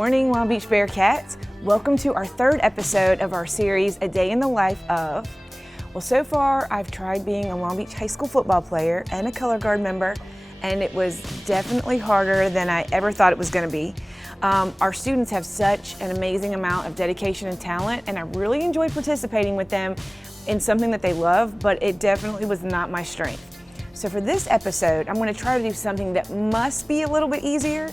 morning, Long Beach Bearcats. Welcome to our third episode of our series, A Day in the Life of. Well, so far I've tried being a Long Beach High School football player and a color guard member, and it was definitely harder than I ever thought it was going to be. Our students have such an amazing amount of dedication and talent, and I really enjoyed participating with them in something that they love, but it definitely was not my strength. So for this episode, I'm going to try to do something that must be a little bit easier.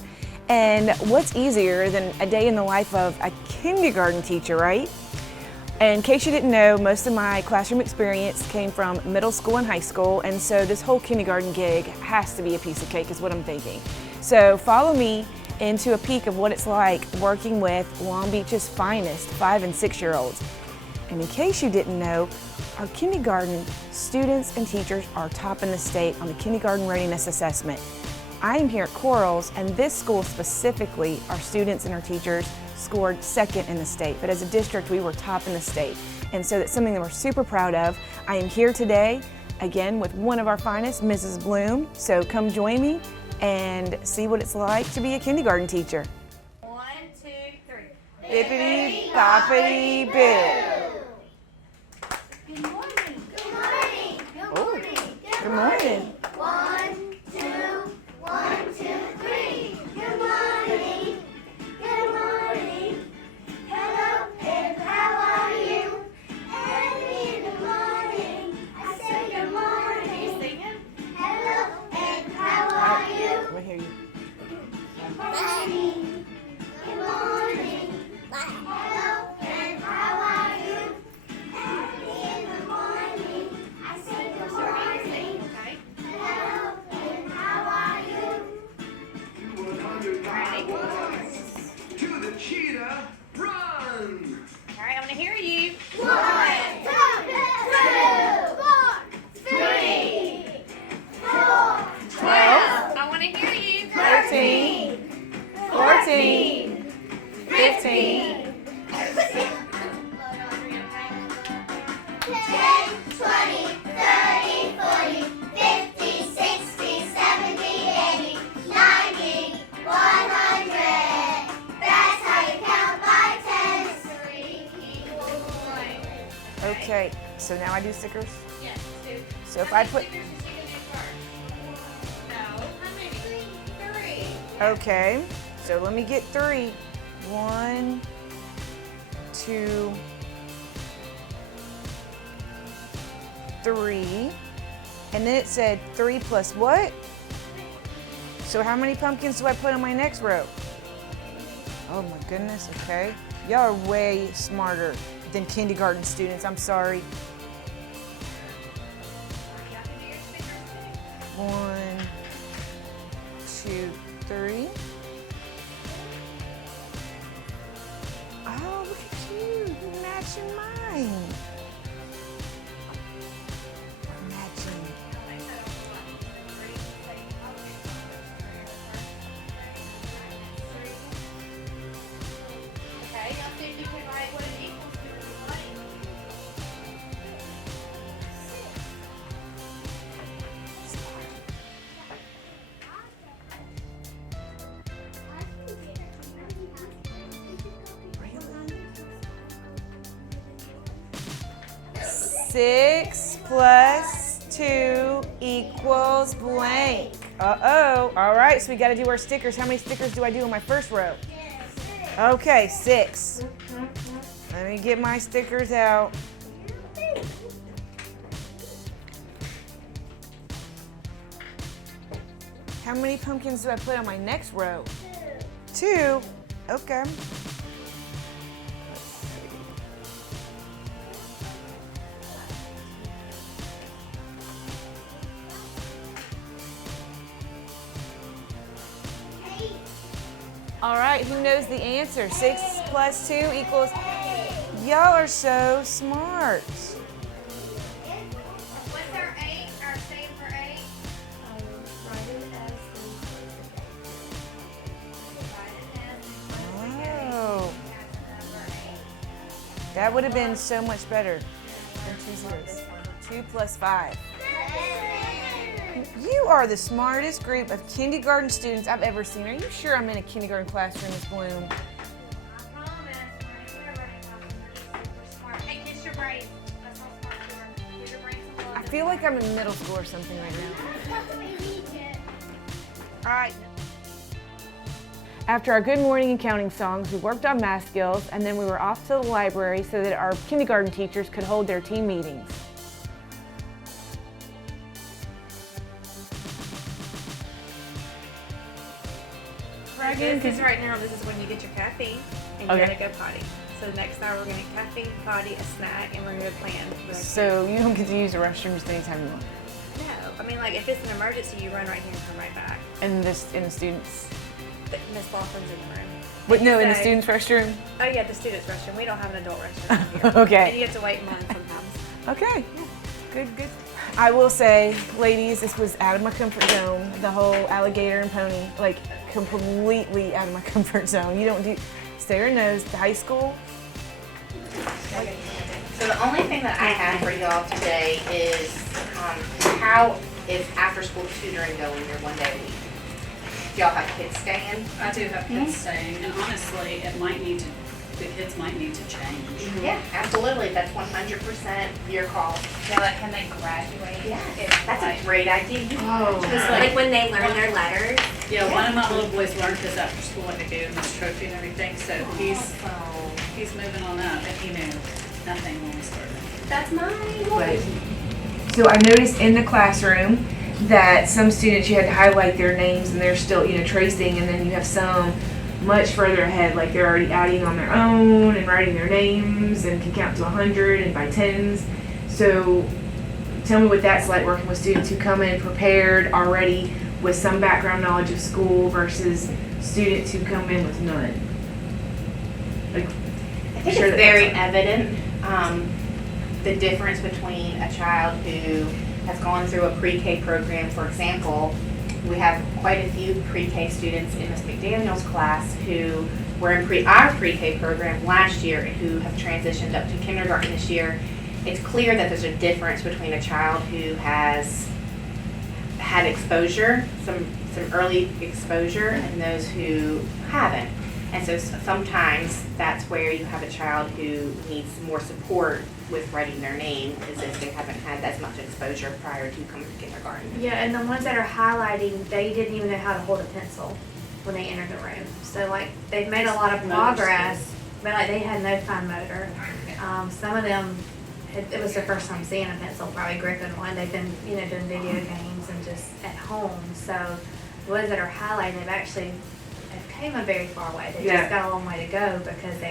And what's easier than a day in the life of a kindergarten teacher, right? And in case you didn't know, most of my classroom experience came from middle school and high school, and so this whole kindergarten gig has to be a piece of cake is what I'm thinking. So follow me into a peek of what it's like working with Long Beach's finest 5- and 6-year-olds. And in case you didn't know, our kindergarten students and teachers are top in the state on the Kindergarten Readiness Assessment. I am here at Corals, and this school specifically, our students and our teachers scored second in the state, but as a district we were top in the state. And so that's something that we're super proud of. I am here today, again, with one of our finest, Mrs. Bloom. So come join me and see what it's like to be a kindergarten teacher. 1, 2, 3. Bippity boppity boo. Good morning. Good morning. Good morning. Good morning. 1, 2, 1, 2, 3. Good morning. Good morning. Hello, and how are you? Early in the morning, I say good morning. Singing. Hello, and how are you? Let me hear you. Good morning. Good morning. Hello, and how are you? Early in the morning, I say good morning. Hello, and how are you? 100 pounds. To the cheetah, run! All right, I'm gonna hear you. 1, 2, 3, 4, 12. I wanna hear you. 13, 14, 15. 10, 20, 30, 40, 50, 60, 70, 80, 90, 100. That's how you count by tens. 3 equals 1. Okay, so now I do stickers. Yes, 2. So if I put, No, how many? 3. okay, so let me get 3. 1, 2, 3. And then it said 3 plus what? So how many pumpkins do I put on my next row? Oh my goodness, okay. Y'all are way smarter than kindergarten students, I'm sorry. 1, 2, 3. Oh, look at you. You're matching mine. We're matching. Okay, now see if you can write what it equals to everybody. Really? 6 plus 2 equals blank. Uh-oh. All right, so we got to do our stickers. How many stickers do I do on my first row? Okay, 6. Let me get my stickers out. How many pumpkins do I put on my next row? 2. Okay. All right, who knows the answer? 6 plus 2 equals... Y'all are so smart. What's our 8? Our stand for 8? Oh. That would have been so much better than 2 zeros. 2 plus 5. You are the smartest group of kindergarten students I've ever seen. Are you sure I'm in a kindergarten classroom, Ms. Bloom? feel like I'm in middle school or something right now. All right. After our good morning and counting songs, we worked on math skills, and then we were off to the library so that our kindergarten teachers could hold their team meetings. This is right now, this is when you get your caffeine and you're gonna go potty. So next hour we're gonna get caffeine, potty, a snack, and we're gonna plan. So you don't get to use the restrooms anytime you want. No, I mean like if it's an emergency, you run right here and come right back. And the students. But Miss Lawson's in the room. But no, in the So- students' restroom. Oh yeah, the students' restroom. We don't have an adult restroom here. Okay. And you have to wait in line sometimes. Okay. Good. I will say, ladies, this was out of my comfort zone. The whole alligator and pony, like completely out of my comfort zone. You don't do. Sarah knows the high school. So the only thing that I have for y'all today is how is after-school tutoring going your 1 day a week? Do y'all have kids staying? I do have kids staying, and honestly, the kids might need to change. Yeah, absolutely. That's 100% your call. Yeah, like can they graduate? Yes, that's a great idea. Just Like when they learn their letters? Yeah, one of my little boys learned his after school and they gave him his trophy and everything, so he's moving on up, and he knew nothing when we started. That's mine. Right. So I noticed in the classroom that some students you had to highlight their names and they're still, tracing, and then you have some much further ahead, like they're already adding on their own and writing their names and can count to 100 and by tens. So tell me what that's like working with students who come in prepared already with some background knowledge of school versus students who come in with none. Like, I think it's very evident the difference between a child who has gone through a pre-K program, for example. We have quite a few pre-K students in Ms. McDaniel's class who were in our pre-K program last year and who have transitioned up to kindergarten this year. It's clear that there's a difference between a child who has had exposure, some early exposure, and those who haven't. And so sometimes that's where you have a child who needs more support with writing their name, as if they haven't had as much exposure prior to coming to kindergarten. Yeah, and the ones that are highlighting, they didn't even know how to hold a pencil when they entered the room. So like, they've made a lot of progress, but like they had no fine motor. Some of them, it was their first time seeing a pencil, probably gripping one. They've been, doing video games and just at home. So the ones that are highlighting, they've came a very far way. They just got a long way to go because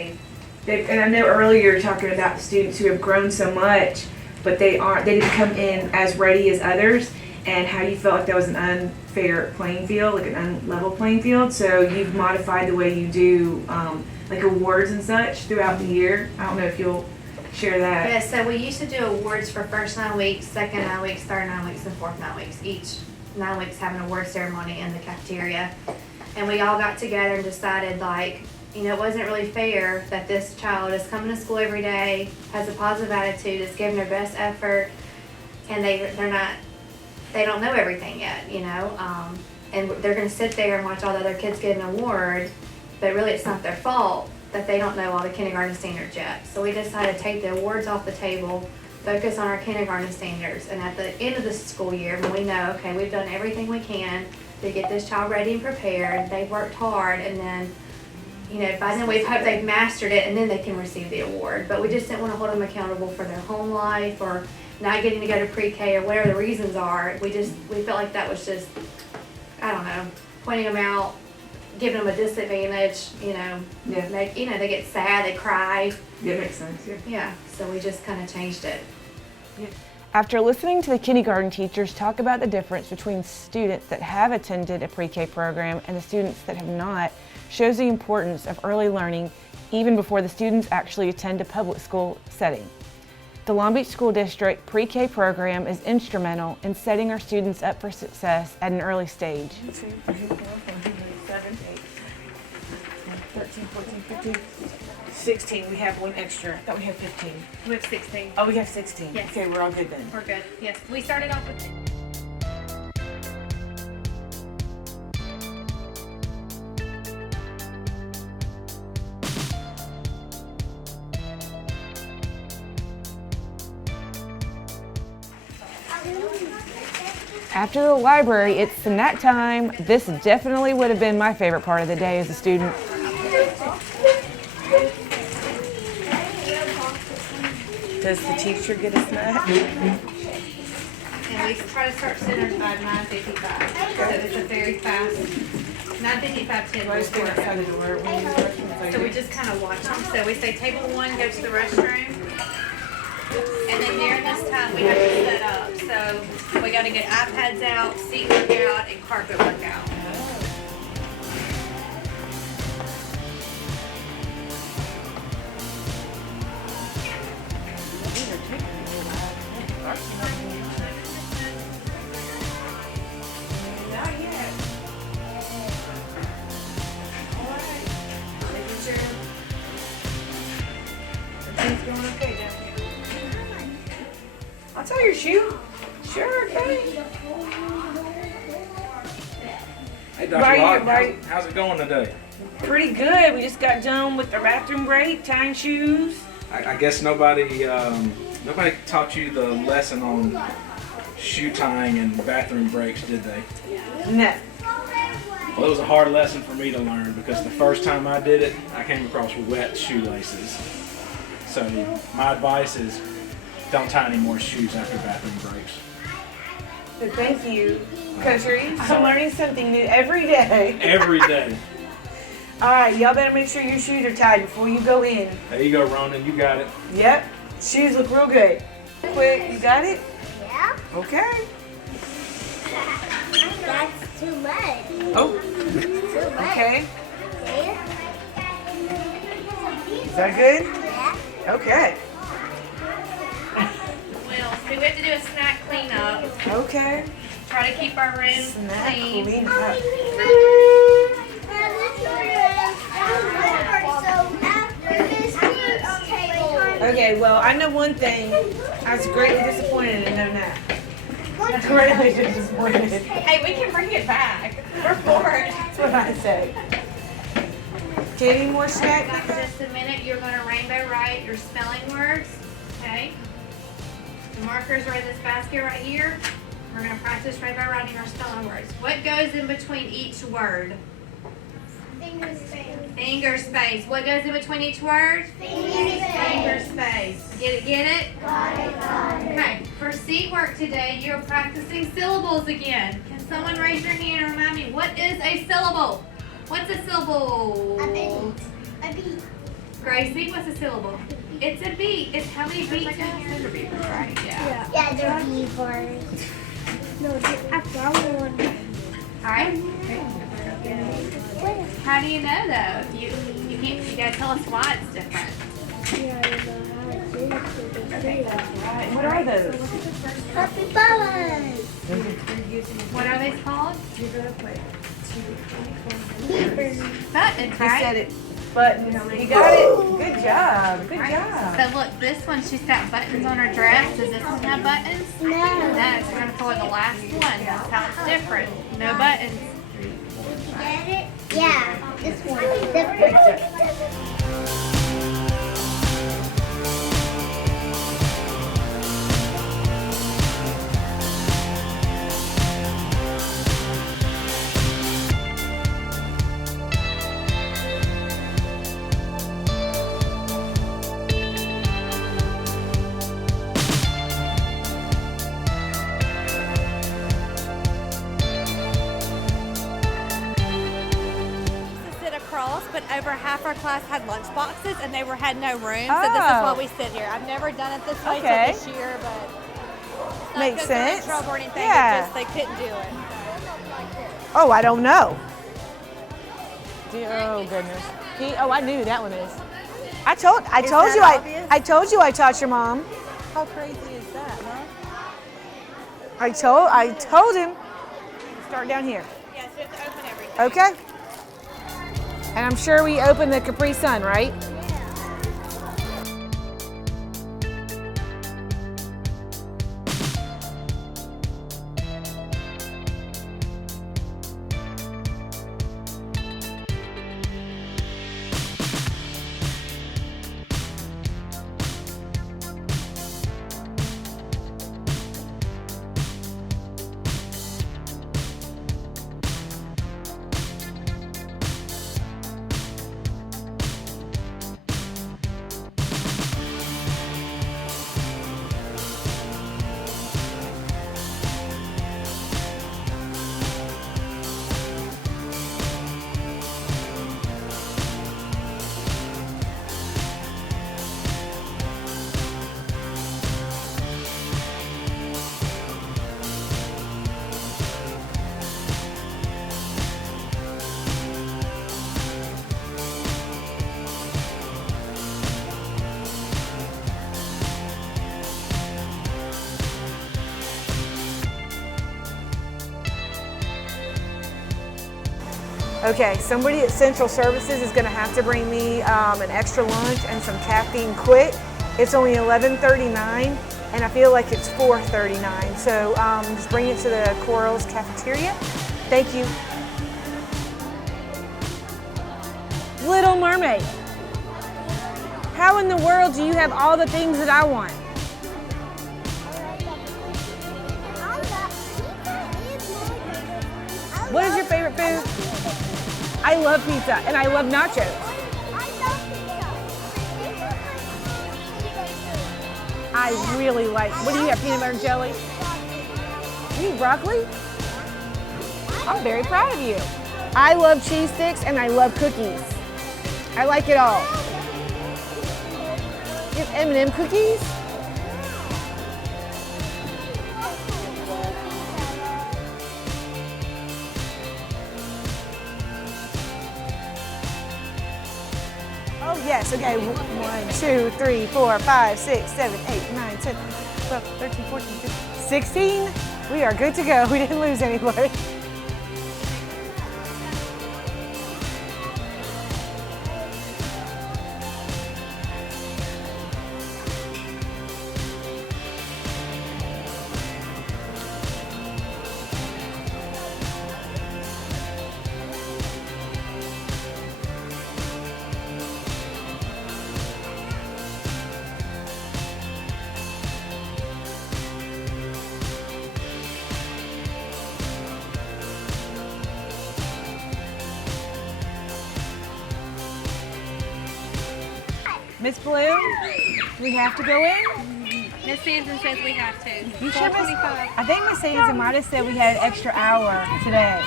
and I know earlier you were talking about students who have grown so much, but they didn't come in as ready as others, and how you felt like that was an unfair playing field, like an unlevel playing field. So you've modified the way you do like awards and such throughout the year. I don't know if you'll share that. Yeah, so we used to do awards for first 9 weeks, second 9 weeks, third 9 weeks, and fourth 9 weeks. Each 9 weeks have an award ceremony in the cafeteria. And we all got together and decided, it wasn't really fair that this child is coming to school every day, has a positive attitude, is giving their best effort, and they don't know everything yet, and they're going to sit there and watch all the other kids get an award, but really it's not their fault that they don't know all the kindergarten standards yet. So we decided to take the awards off the table, focus on our kindergarten standards, and at the end of the school year, when we know, okay, we've done everything we can to get this child ready and prepared, they've worked hard, and then by then we've hoped they've mastered it and then they can receive the award. But we just didn't want to hold them accountable for their home life or not getting to go to pre-K or whatever the reasons are. We felt like that was just, pointing them out, giving them a disadvantage, they get sad, they cry. Yeah, it makes sense, Yeah, so we just kind of changed it. After listening to the kindergarten teachers talk about the difference between students that have attended a pre-K program and the students that have not, shows the importance of early learning even before the students actually attend a public school setting. The Long Beach School District pre-K program is instrumental in setting our students up for success at an early stage. 13, 14, 15, 16. We have one extra. I thought we had 15. We have 16. Oh, we have 16. Yes. Okay, we're all good then. We're good. Yes. We started off with After the library, it's snack time. This definitely would have been my favorite part of the day as a student. Does the teacher get a snack? And we try to start centers by 9:55. So it's a very fast, 9:55, 10 before. So we just kind of watch them. So we say table 1, go to the restroom. And then during this time, we have to set up. So we got to get iPads out, seat workout, and carpet workout. Not yet. All right. Making sure everything's going okay down here. I'll tell your shoe. Sure, okay. Hey, Dr. Right, Locke, right. how's it going today? Pretty good. We just got done with the bathroom break, tying shoes. I guess nobody taught you the lesson on shoe tying and bathroom breaks, did they? No. Well, it was a hard lesson for me to learn because the first time I did it, I came across wet shoelaces. So my advice is don't tie any more shoes after bathroom breaks. So thank you, Country. I'm learning something new every day. Every day. All right, y'all better make sure your shoes are tied before you go in. There you go, Ronan. You got it. Yep, shoes look real good. Quick, you got it? Yeah. Okay. That's too much. Oh, Too much. okay. Okay. Is that good? Yeah. Okay. Well, so we have to do a snack cleanup. Okay. Try to keep our room Snack clean. clean up. Okay, well, I know one thing. I was greatly disappointed in no nap. Greatly disappointed. Hey, we can bring it back. We're bored. That's what I say. Okay, any more snack? Got just a minute. You're going to rainbow write your spelling words. Okay. The markers are in this basket right here. We're going to practice rainbow writing our spelling words. What goes in between each word? Finger space. Finger space. What goes in between each word? Finger space. Get it? Get it? Got it. Okay. For seat work today, you're practicing syllables again. Can someone raise your hand and remind me what is a syllable? What's a syllable? A beat. A beat. Gracie, what's a syllable? It's a beat. It's how many beats in here? Right? Yeah. Yeah, they're beavers. No, I found one. All right. How do you know though? You gotta tell us why it's different. What are those? Capybaras. What are they called? Beavers. Buttons, You right? said it. But you got it. Good job. Good Right. job. So look, this one, she's got buttons on her dress. Does this one have buttons? No. No, so we're gonna pull the last one. That's how it's different. No buttons. Get it? Yeah, this one. To sit across, but over half our class had lunch boxes and they had no room. So this is why we sit here. I've never done it this way Okay. till this year, but it's not Makes 'cause they're in sense. trouble or anything. Yeah. It's just they couldn't do it. Oh, I don't know. Oh goodness. I knew that one is. I told you I told you I taught your mom. How crazy is that, huh? I told him. Start down here. Yes, we have to open everything. Okay. And I'm sure we opened the Capri Sun, right? Okay, somebody at Central Services is gonna have to bring me an extra lunch and some caffeine quick. It's only $11.39 and I feel like it's $4.39. So just bring it to the Corals cafeteria. Thank you. Little Mermaid. How in the world do you have all the things that I want? What is your favorite food? I love pizza and I love nachos. I really like, what do you have, peanut butter and jelly? You eat broccoli? I'm very proud of you. I love cheese sticks and I love cookies. I like it all. You have M&M cookies? Oh yes, okay. 1, 2, 3, 4, 5, 6, 7, 8, 9, 10, 12, 13, 14, 15, 16. We are good to go. We didn't lose anybody. Miss Blue, we have to go in? Miss Sanson says we have to. You sure, I think Miss Sanson might have said we had an extra hour today.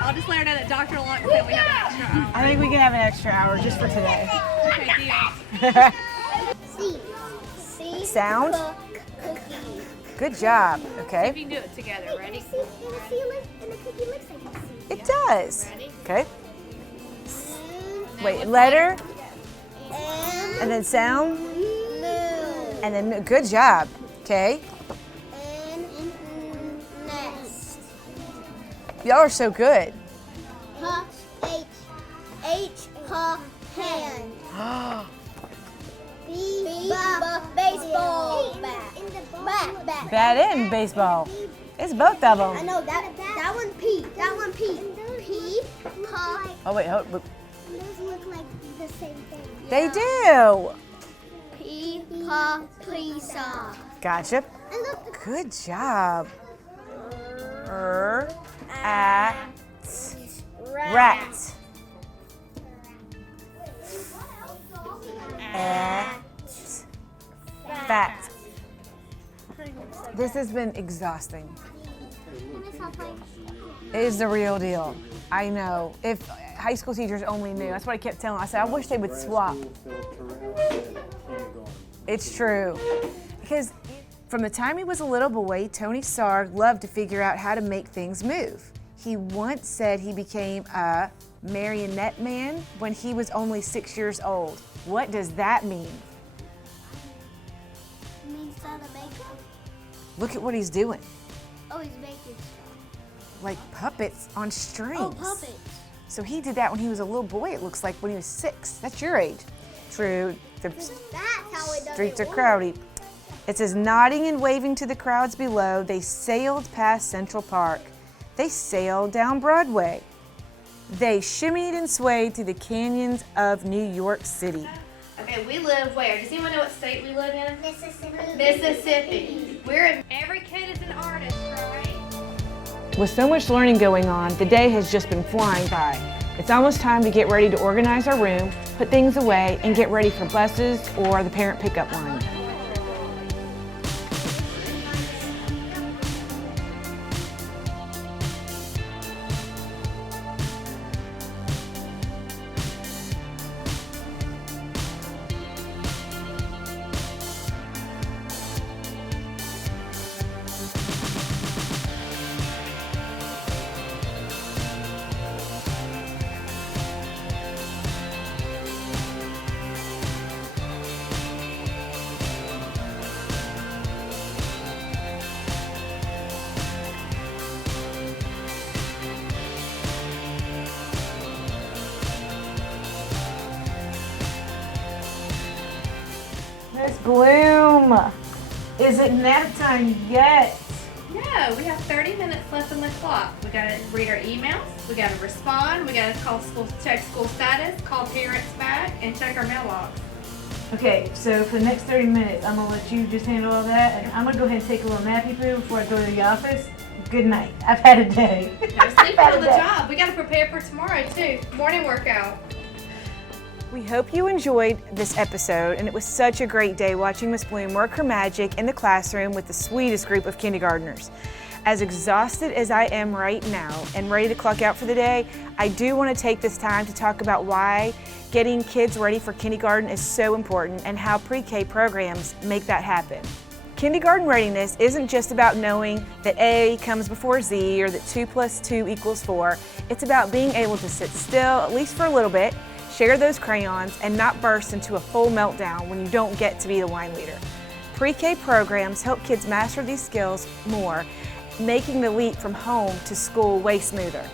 I'll just let her know that Dr. Locke said we have an extra hour. I think we can have an extra hour just for today. Okay, deal. C. Sound? Cookie. Good job. Okay. We can do it together. Ready? And the cookie looks like a C. It does. Ready? Okay. Wait, letter, M. and then sound, Moon. and then good job. Okay. N. Nest. Y'all are so good. H. Hand. B. Baseball bat. Bat and baseball. It's both of I them. know that one P. That one P. P. Paw. Oh wait, hold. Those look like the same thing. They do. P. Paw. Pizza. Gotcha. And look. Good job. At rat. At fat. This has been exhausting. It is the real deal. I know. If high school teachers only knew. That's what I kept telling them. I said, I wish they would swap. It's true. Because from the time he was a little boy, Tony Sarg loved to figure out how to make things move. He once said he became a marionette man when he was only 6 years old. What does that mean? Means how to make them. Look at what he's doing. Oh, he's making Like puppets on strings. Oh, puppets. So he did that when he was a little boy, it looks like, when he was 6. That's your age. True. The That's how it does. streets are crowded. It says, nodding and waving to the crowds below, they sailed past Central Park. They sailed down Broadway. They shimmied and swayed through the canyons of New York City. Okay, we live where? Does anyone know what state we live in? Mississippi. Mississippi. We're in Every kid is an artist, right? With so much learning going on, the day has just been flying by. It's almost time to get ready to organize our room, put things away, and get ready for buses or the parent pickup line. Bloom, is it nap time yet? No, we have 30 minutes left on the clock. We gotta read our emails, we gotta respond, we gotta call school, check school status, call parents back, and check our mailbox. Okay, so for the next 30 minutes, I'm gonna let you just handle all that, and I'm gonna go ahead and take a little nappy poo before I go to the office. Good night. I've had a day. I'm sleeping on the job. We gotta prepare for tomorrow too. Morning workout. We hope you enjoyed this episode, and it was such a great day watching Miss Bloom work her magic in the classroom with the sweetest group of kindergartners. As exhausted as I am right now and ready to clock out for the day, I do want to take this time to talk about why getting kids ready for kindergarten is so important and how pre-K programs make that happen. Kindergarten readiness isn't just about knowing that A comes before Z or that 2 + 2 = 4. It's about being able to sit still, at least for a little bit, share those crayons, and not burst into a full meltdown when you don't get to be the line leader. Pre-K programs help kids master these skills more, making the leap from home to school way smoother.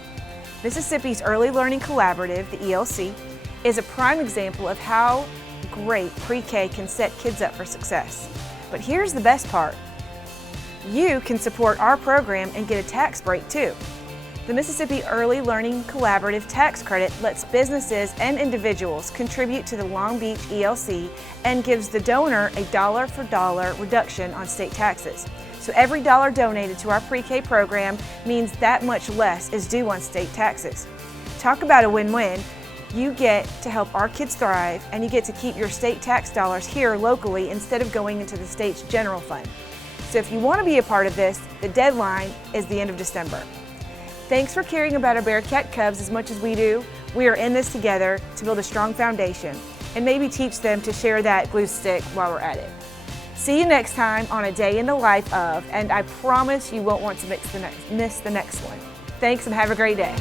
Mississippi's Early Learning Collaborative, the ELC, is a prime example of how great pre-K can set kids up for success. But here's the best part. You can support our program and get a tax break too. The Mississippi Early Learning Collaborative tax credit lets businesses and individuals contribute to the Long Beach ELC and gives the donor a dollar-for-dollar reduction on state taxes. So every dollar donated to our pre-K program means that much less is due on state taxes. Talk about a win-win. You get to help our kids thrive, and you get to keep your state tax dollars here locally instead of going into the state's general fund. So if you want to be a part of this, the deadline is the end of December. Thanks for caring about our Bearcat Cubs as much as we do. We are in this together to build a strong foundation and maybe teach them to share that glue stick while we're at it. See you next time on A Day in the Life of, and I promise you won't want to miss the next one. Thanks and have a great day.